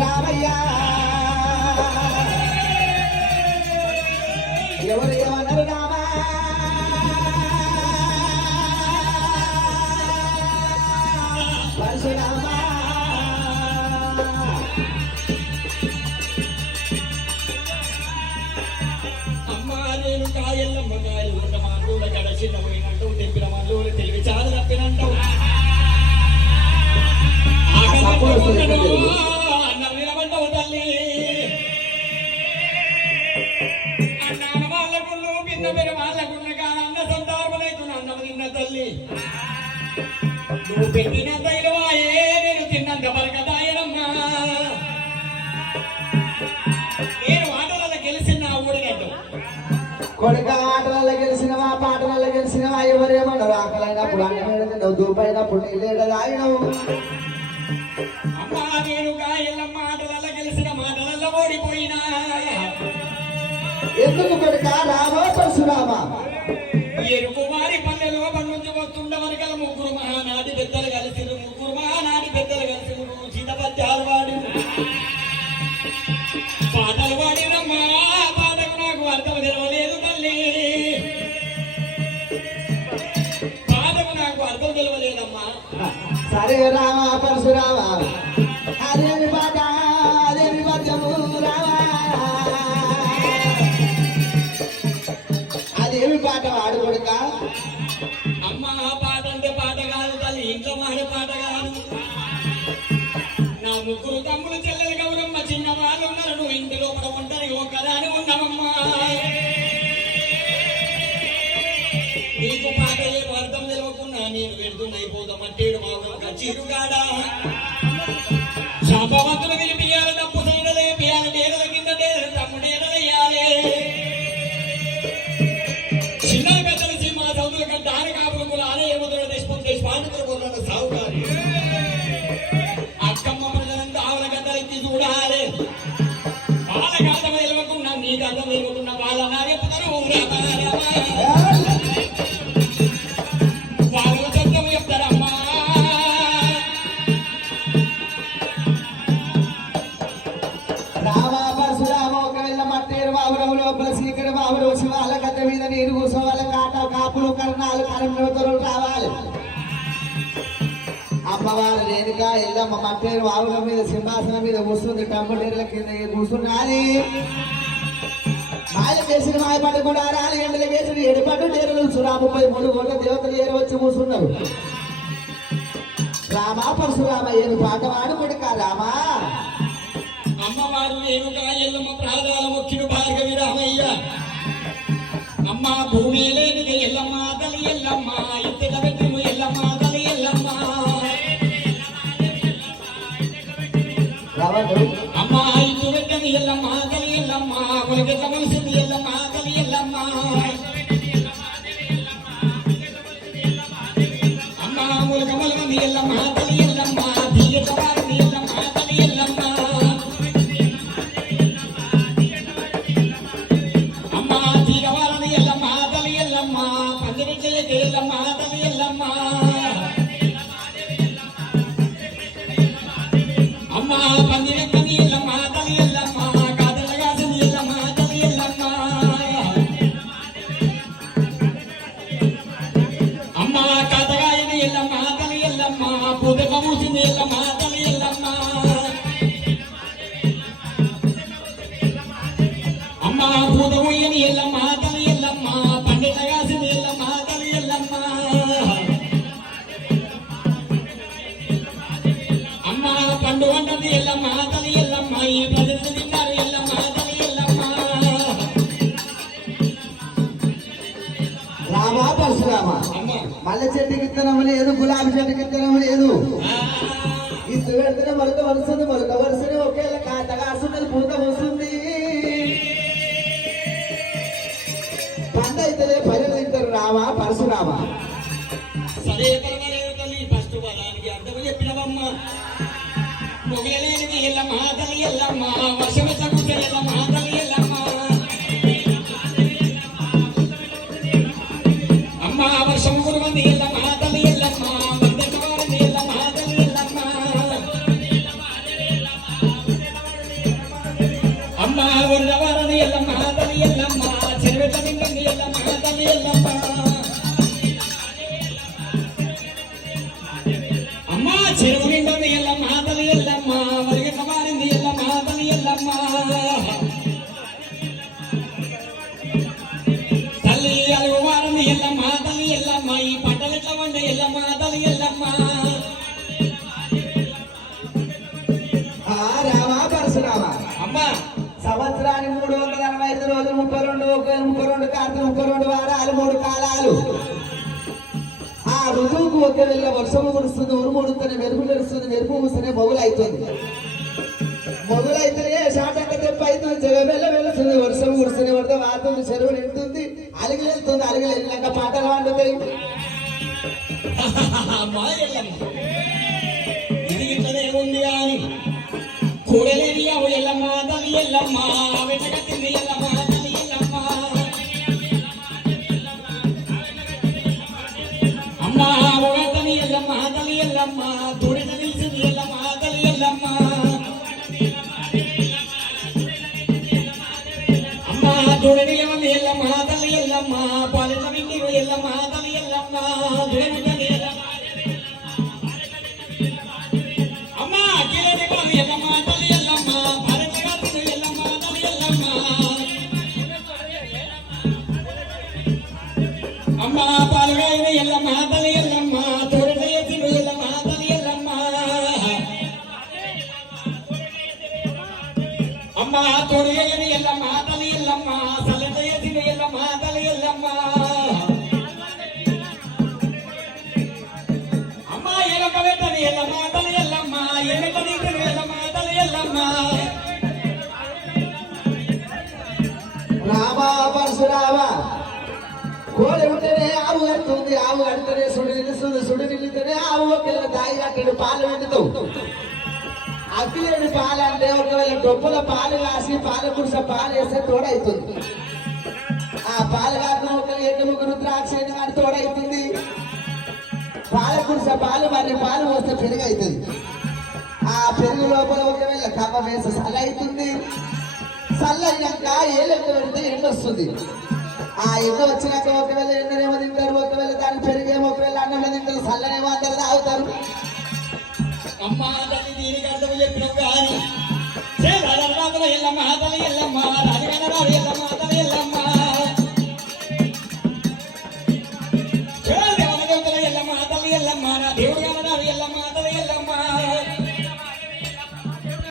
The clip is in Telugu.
రామయ్య. ఎవరు ఏమన్నారు రామా? పరశురామా. నువ్వు పెట్టిన తైలవాయే నేను తిన్నంత బరకదాయనమ్మా నేను ఆటలలో గెలిచిన ఊరినట్టు కొడుక ఆటలలో గెలిచినవా పాటలలో గెలిచినవా ఎవరేమన్నారు ఆకలైనప్పుడు అన్నమేడదు దూపైనప్పుడు నీళ్ళేడదాయినవు అమ్మా నేను కాయల మాటలలో గెలిచిన మాటలలో ఓడిపోయినా. ఎందుకు కొడుక? రామా పరశురామా? సరే రామ పరశురామ అదేమి పాట అదేమి పద్యము రామా. అదేమి పాట వాడు కొడుక? అమ్మ పాట అంటే పాట కాదు తల్లి. ఇంట్లో మాడే పాట తెలియకుండా నేను వెళ్తున్నా అయిపోతాం నీరు కూర్చోవాలి కాట కాపులు కర్ణాలు కరణతలు రావాలి. అమ్మవారు రేణుక ఎల్లమ్మ మట్టేరు బాబుల మీద సింహాసనం మీద కూర్చుంది టంబుడేర్ల కింద కూర్చున్నది. మాయ చేసిన మాయ పట్టు కూడా రాలి ఎండలు వేసిన ఎడిపట్టు డేరలు సురా ముప్పై మూడు కోట్ల దేవతలు ఏరు వచ్చి కూర్చున్నారు. రామా పరశురామ ఏను పాట వాడు కొడుక రామా? అమ్మవారు రేణుక ఎల్లమ్మ ప్రాధాల ముఖ్యుడు భార్గవి రామయ్య. అమ్మ భూమి లేనిది ఎల్లమ్మ తల్లి ఎల్లమ్మ ఇద్దరు పెట్టిము ఎల్లమ్మ తల్లి ఎల్లమ్మ. అమ్మ ఇల్లు పెట్టని ఎల్లమ్మ తల్లి ఎల్లమ్మ ఎల్లమ్మ తల్లి ఎల్లమ్మ. పందిరెట్లకి మల్లె చెట్టుకి ఇత్తనం లేదు గులాబీ చెట్టుకి ఇత్తనం లేదు ఆ, పెడితేనే మరొక వరుస్తుంది మరొక వరుసని ఒకేలా కాత కాస్తున్నది పూత వస్తుంది పంట అయితేనే పనులు తింటారు రామా పరశురామా సరే ఫస్ట్ అర్థం చెప్పినవమ్మ. మొగలేనిది ఎల్లమ్మ తల్లి ఎల్లమ్మ వర్షం ఎట్లా ఎల్లమ్మ తల్లి సంవత్సరానికి మూడు వందల అరవై ఐదు రోజులు ముప్పై రెండు ముప్పై రెండు కార్తలు ముప్పై రెండు వారాలు మూడు కాలాలు. ఆ ఋతువుకు ఒక వెళ్ళ వర్షము కురుస్తుంది ఉరుముడుతుంది మెరుపు మెరుస్తుంది మెరుపు మూస్తేనే మొగులైతుంది. అవుతుంది మొగులు తెప్ప అవుతుంది జగబెల్ల వెళ్తుంది వర్షం కురుస్తుంది వరద వాడుతుంది చెరువు నిండుతుంది అలిగి వెళ్తుంది అలిగి వెళ్ళాక పాటలు వండుతాయి కూడలేని అవు ఎల్లమ్మ తల్లి ఎల్లమ్మ వెంటగట్టింది ఎల్లమ్మ తల్లి ఎల్లమ్మ అమ్మ ఒకతని ఎల్లమ్మ తల్లి ఎల్లమ్మ తోడిన నిలిచింది ఎల్లమ్మ తల్లి ఎల్లమ్మ అమ్మ తోడని లేవని ఎల్లమ్మ తల్లి ఎల్లమ్మ పాలిన విండి ఎల్లమ్మ తల్లి ఎల్లమ్మ దేవుడని అమ్మ పాలుగాయన ఎల్లమ్మ తల్లి ఎల్లమ్మ తోడని ఎత్తిన ఎల్లమ్మ తల్లి ఎల్లమ్మ అమ్మ తోడని ఎల్లమ్మ తల్లి ఎల్లమ్మ సలట ఎత్తిన ఎల్లమ్మ తల్లి ఎల్లమ్మ అమ్మ ఎలక వెంటనే ఎల్లమ్మ తల్లి ఎల్లమ్మ ఎన్నట నీటిని ఎల్లమ్మ తల్లి ఎల్లమ్మ రామా పరశురామా కోడి ఉంటేనే ఆవు కడుతుంది ఆవు కడితేనే సుడి నిలుస్తుంది. సుడి నిలితేనే ఆవు ఒకవేళ దాయి కట్టడు పాలు వెండుతావు అగ్గిలేని పాలు అంటే ఒకవేళ డొప్పుల పాలు కాసి పాల పురుష పాలు వేస్తే తోడైతుంది. ఆ పాలు కాకుండా ఒక ఏకముఖ రుద్రాక్ష కానీ తోడైతుంది. పాల పురుష పాలు మరి పాలు పోస్తే పెరుగు అవుతుంది ఆ పెరుగు లోపల ఒకవేళ కవ్వ వేస్తే చల్ల అవుతుంది చల్ల అయినాక ఏ లెక్క పెడితే ఎండొస్తుంది. ఆ ఎండ వచ్చినాక ఒకవేళ ఎండనేమో తింటారు ఒకవేళ దాని పెరిగేమో ఒకవేళ అన్నం తింటారు చల్లనేమో అందరు తాగుతారు. అమ్మా దీనికి అర్థం చెప్పినవు